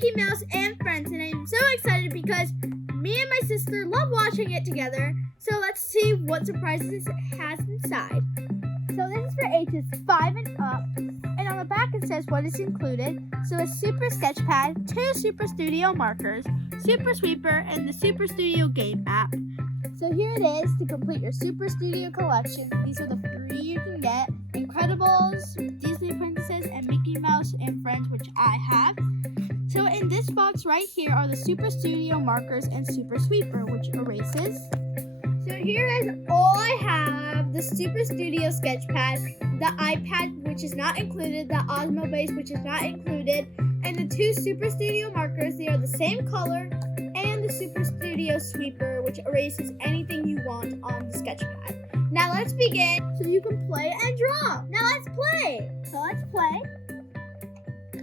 Mickey Mouse and Friends, and I'm so excited because me and my sister love watching it together. So let's see what surprises it has inside. So this is for ages 5 and up, and on the back it says what is included. So a Super Sketchpad, 2 Super Studio markers, Super Sweeper, and the Super Studio game app. So here it is to complete your Super Studio collection. These are the 3 you can get: Incredibles, Disney Princesses, and Mickey Mouse and Friends, which I have. So in this box right here are the Super Studio markers and Super Sweeper, which erases. So here is all I have: the Super Studio Sketchpad, the iPad, which is not included, the Osmo base, which is not included, and the 2 Super Studio markers. They are the same color, and the Super Studio Sweeper, which erases anything you want on the Sketchpad. Now let's begin so you can play and draw. Now let's play. So let's play.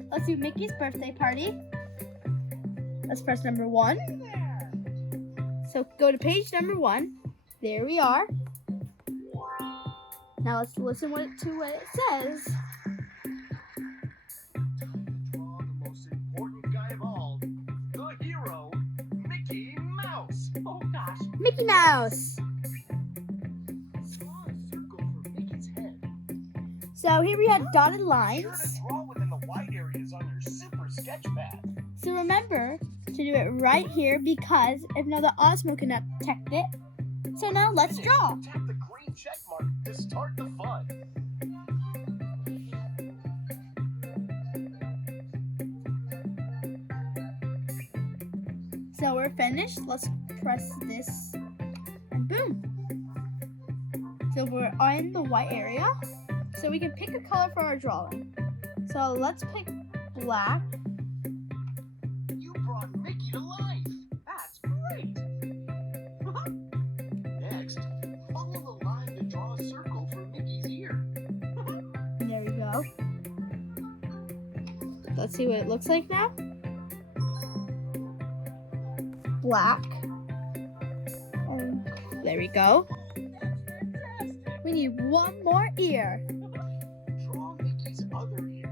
Let's do Mickey's birthday party. Let's press number 1. So go to page number 1. There we are. Now let's listen to what it says. Draw the most important guy of all, the hero, Mickey Mouse. Oh gosh. Mickey Mouse. Draw a circle for Mickey's head. So here we have dotted Be sure lines. to draw within the white areas on your Super Sketchpad. So remember to do it right here because if not, the Osmo cannot detect it. So now let's draw. Tap the green check mark to start the fun. So we're finished. Let's press this and boom. So we're in the white area. So we can pick a color for our drawing. So let's pick black. You brought Mickey to life. That's great. Next, follow the line to draw a circle for Mickey's ear. There we go. Let's see what it looks like now. Black. And there we go. We need one more ear. Draw Mickey's other ear.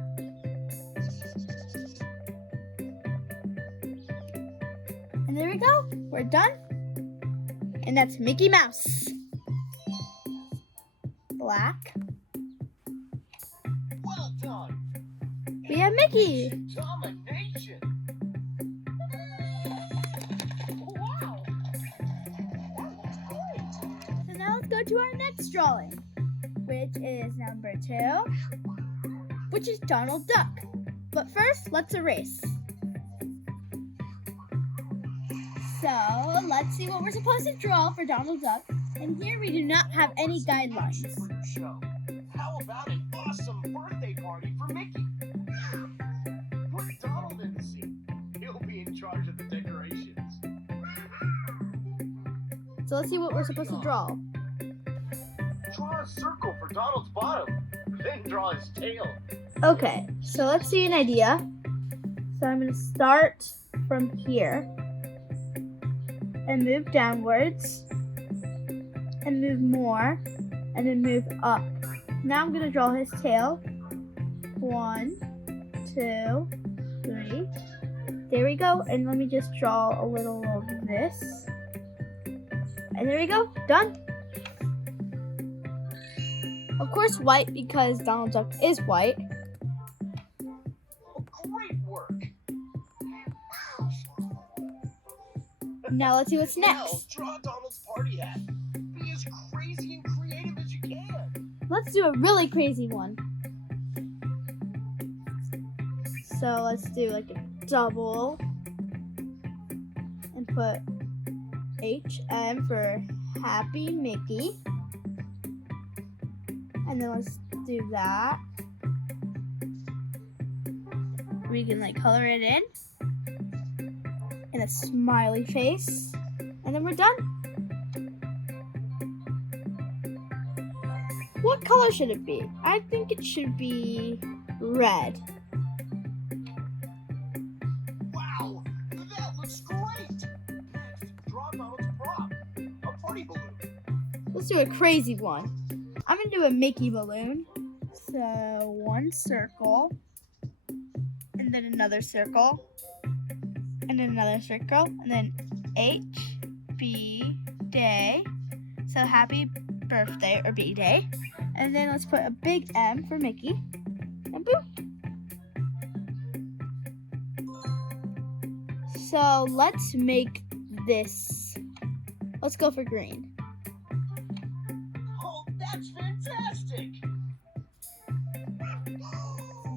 And there we go. We're done. And that's Mickey Mouse. Black. Well done. We have Mickey. Domination. Wow. That looks great. So now let's go to our next drawing, which is number 2, which is Donald Duck. But first, let's erase. So let's see what we're supposed to draw for Donald Duck. And here we do not have any guidelines. For your show. How about an awesome birthday party for Mickey? Put Donald in the scene. He'll be in charge of the decorations. So let's see what we're supposed to draw. Draw a circle for Donald's bottom, then draw his tail. Okay, so let's see an idea. So I'm going to start from here and move downwards and move more and then move up. Now I'm going to draw his tail. 1, 2, 3. There we go. And let me just draw a little of this. And there we go. Done. Of course white because Donald Duck is white. Great work. Now let's see what's Now next. draw Donald's party hat. Be as crazy and creative as you can. Let's do a really crazy one. So let's do like a double and put HM for Happy Mickey. And then let's do that. We can like color it in. And a smiley face. And then we're done. What color should it be? I think it should be red. Wow, that looks great. Next, draw Donald's prop, a party balloon. Let's do a crazy one. I'm gonna do a Mickey balloon. So one circle, and then another circle, and then another circle, and then H, B, day. So happy birthday or B-day. And then let's put a big M for Mickey. And boop. So let's make this. Let's go for green. Oh, that's fantastic!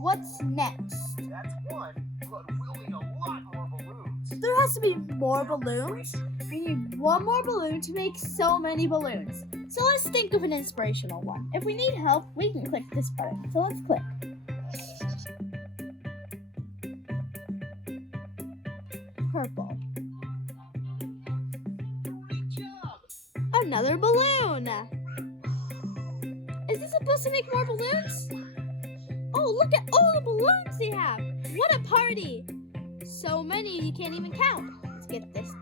What's next? That's one, but we'll need a lot more balloons. There has to be more balloons. We need one more balloon to make so many balloons. So let's think of an inspirational one. If we need help, we can click this button. So let's click. Purple. Great job! Another balloon. Is this supposed to make more balloons? Oh, look at all the balloons they have. What a party. So many you can't even count. Let's get this.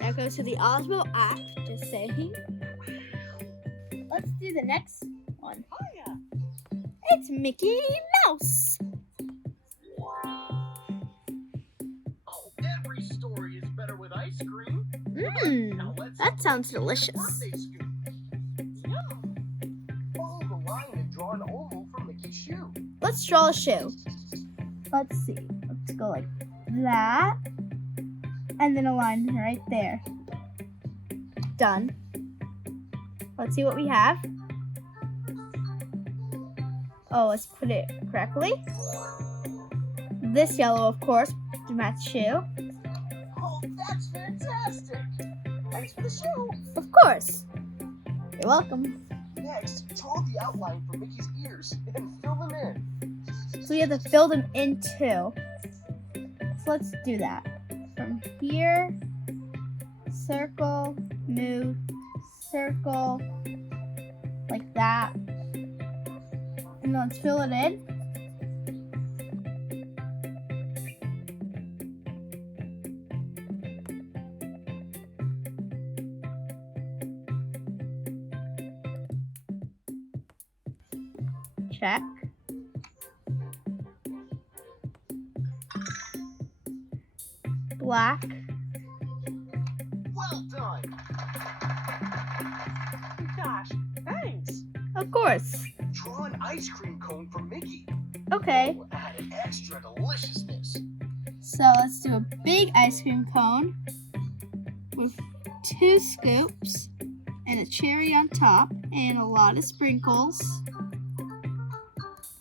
That goes to the Osmo app, just saying. Let's do the next one. Oh, yeah. It's Mickey Mouse. Oh, every story is better with ice cream. Now let's That sounds delicious. birthday scoop. Yum. Follow the line and draw an oval for Mickey's shoe. Let's draw a shoe. Let's see. Let's go like that. And then a line right there. Done. Let's see what we have. Oh, let's put it correctly. This yellow, of course, to match shoe. Oh, that's fantastic! Thanks for the shoe. Of course. You're welcome. Next, draw the outline for Mickey's ears and fill them in. So we have to fill them in too. So let's do that. From here, circle, move, circle, like that. And let's fill it in. Check. Black. Well done! Gosh, thanks! Of course. Draw an ice cream cone for Mickey. Okay. We'll add an extra deliciousness. So let's do a big ice cream cone with 2 scoops and a cherry on top and a lot of sprinkles.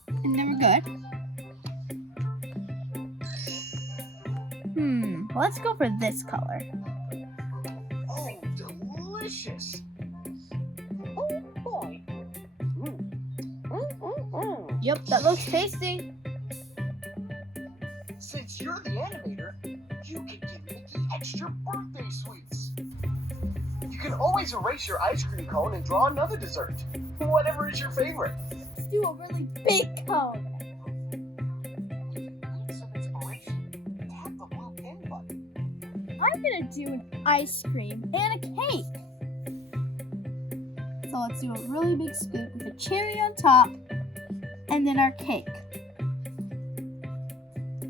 And then we're good. Let's go for this color. Oh, delicious! Oh boy! Yep, that looks tasty. Since you're the animator, you can give Mickey extra birthday sweets. You can always erase your ice cream cone and draw another dessert. Whatever is your favorite. Let's do a really big cone. Need some inspiration? Tap the blue pin button. I'm gonna do an ice cream and a cake. So let's do a really big scoop with a cherry on top and then our cake.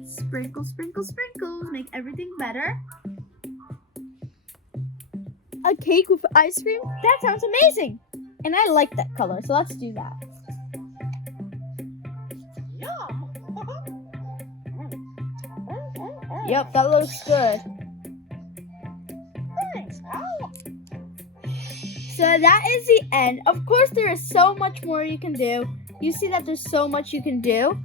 Sprinkle, sprinkle, sprinkles, make everything better. A cake with ice cream? That sounds amazing! And I like that color, so let's do that. Yum! Yep, that looks good. Thanks, pal. So that is the end. Of course, there is so much more you can do. You see that there's so much you can do.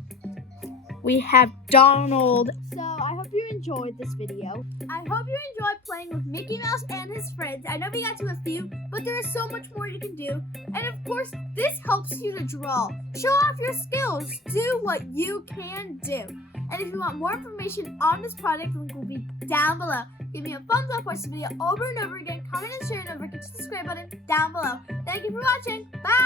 We have Donald. So I hope you enjoyed this video. I hope you enjoyed playing with Mickey Mouse and his friends. I know we got to a few, but there is so much more you can do. And of course, this helps you to draw. Show off your skills. Do what you can do. And if you want more information on this product, the link will be down below. Give me a thumbs up, watch the video over and over again, comment and share, and don't forget to subscribe button down below. Thank you for watching. Bye!